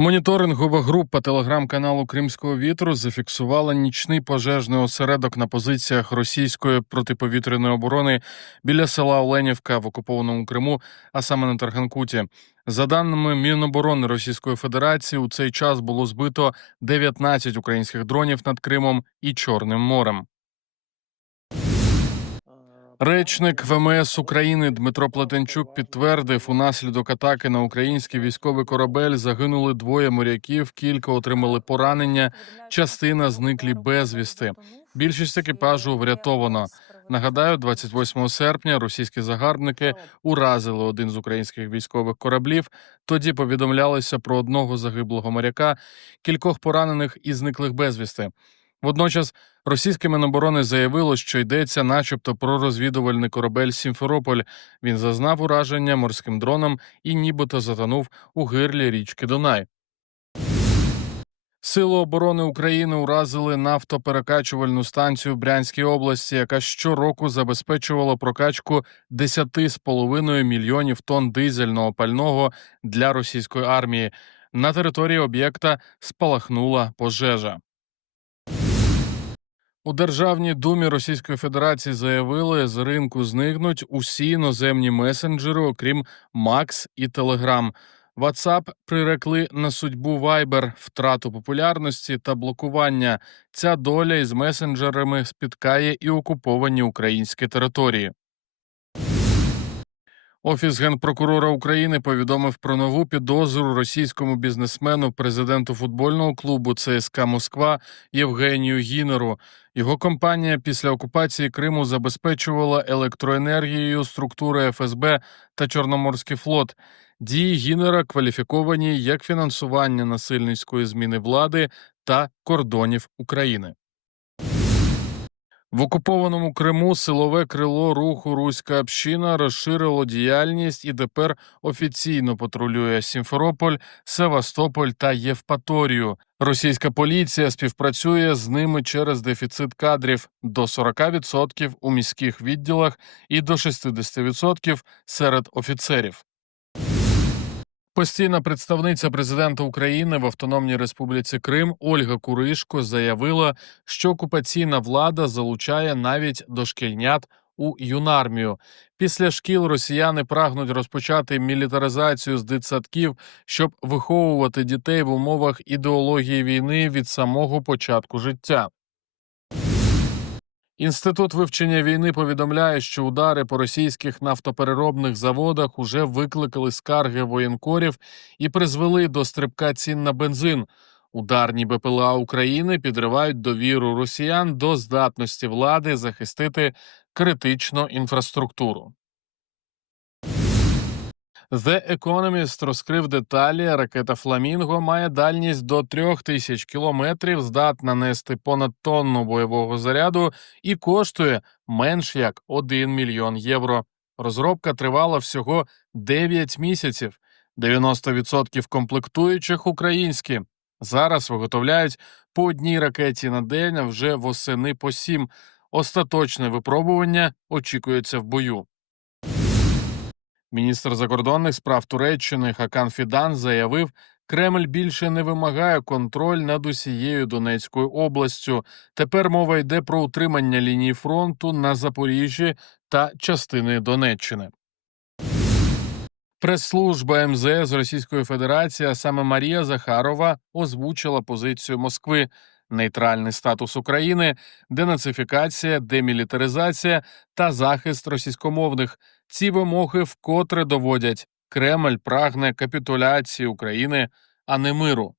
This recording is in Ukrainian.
Моніторингова група телеграм-каналу Кримського вітру зафіксувала нічний пожежний осередок на позиціях російської протиповітряної оборони біля села Оленівка в окупованому Криму, а саме на Тарханкуті. За даними Міноборони Російської Федерації, у цей час було збито 19 українських дронів над Кримом і Чорним морем. Речник ВМС України Дмитро Плетенчук підтвердив, унаслідок атаки на український військовий корабель загинули двоє моряків, кілька отримали поранення, частина зниклі безвісти. Більшість екіпажу врятовано. Нагадаю, 28 серпня російські загарбники уразили один з українських військових кораблів. Тоді повідомлялося про одного загиблого моряка, кількох поранених і зниклих безвісти. Водночас російське Міноборони заявило, що йдеться, начебто, про розвідувальний корабель Сімферополь. Він зазнав ураження морським дроном і нібито затонув у гирлі річки Дунай. Сили оборони України уразили нафтоперекачувальну станцію в Брянській області, яка щороку забезпечувала прокачку 10,5 мільйонів тонн дизельного пального для російської армії. На території об'єкта спалахнула пожежа. У Державній думі Російської Федерації заявили, з ринку зникнуть усі іноземні месенджери, окрім Макс і Телеграм. WhatsApp прирекли на судьбу Viber, втрату популярності та блокування. Ця доля із месенджерами спіткає і окуповані українські території. Офіс генпрокурора України повідомив про нову підозру російському бізнесмену, президенту футбольного клубу ЦСКА Москва Євгенію Гінеру. Його компанія після окупації Криму забезпечувала електроенергією структури ФСБ та Чорноморський флот. Дії Гінера кваліфіковані як фінансування насильницької зміни влади та кордонів України. В окупованому Криму силове крило руху Руська община розширило діяльність і тепер офіційно патрулює Сімферополь, Севастополь та Євпаторію. Російська поліція співпрацює з ними через дефіцит кадрів до 40% у міських відділах і до 60% серед офіцерів. Постійна представниця президента України в Автономній Республіці Крим Ольга Куришко заявила, що окупаційна влада залучає навіть дошкільнят у юнармію. Після шкіл росіяни прагнуть розпочати мілітаризацію з дитсадків, щоб виховувати дітей в умовах ідеології війни від самого початку життя. Інститут вивчення війни повідомляє, що удари по російських нафтопереробних заводах уже викликали скарги воєнкорів і призвели до стрибка цін на бензин. Ударні БПЛА України підривають довіру росіян до здатності влади захистити критичну інфраструктуру. The Economist розкрив деталі. Ракета Фламінго має дальність до трьох тисяч кілометрів, здатна нести понад тонну бойового заряду і коштує менш як 1 мільйон євро. Розробка тривала всього 9 місяців. 90% комплектуючих українські. Зараз виготовляють по одній ракеті на день, а вже восени по сім. Остаточне випробування очікується в бою. Міністр закордонних справ Туреччини Хакан Фідан заявив, Кремль більше не вимагає контроль над усією Донецькою областю. Тепер мова йде про утримання лінії фронту на Запоріжжі та частини Донеччини. Прес-служба МЗС Російської Федерації, а саме Марія Захарова, озвучила позицію Москви нейтральний статус України, денацифікація, демілітаризація та захист російськомовних. Ці вимоги вкотре доводять Кремль прагне капітуляції України, а не миру.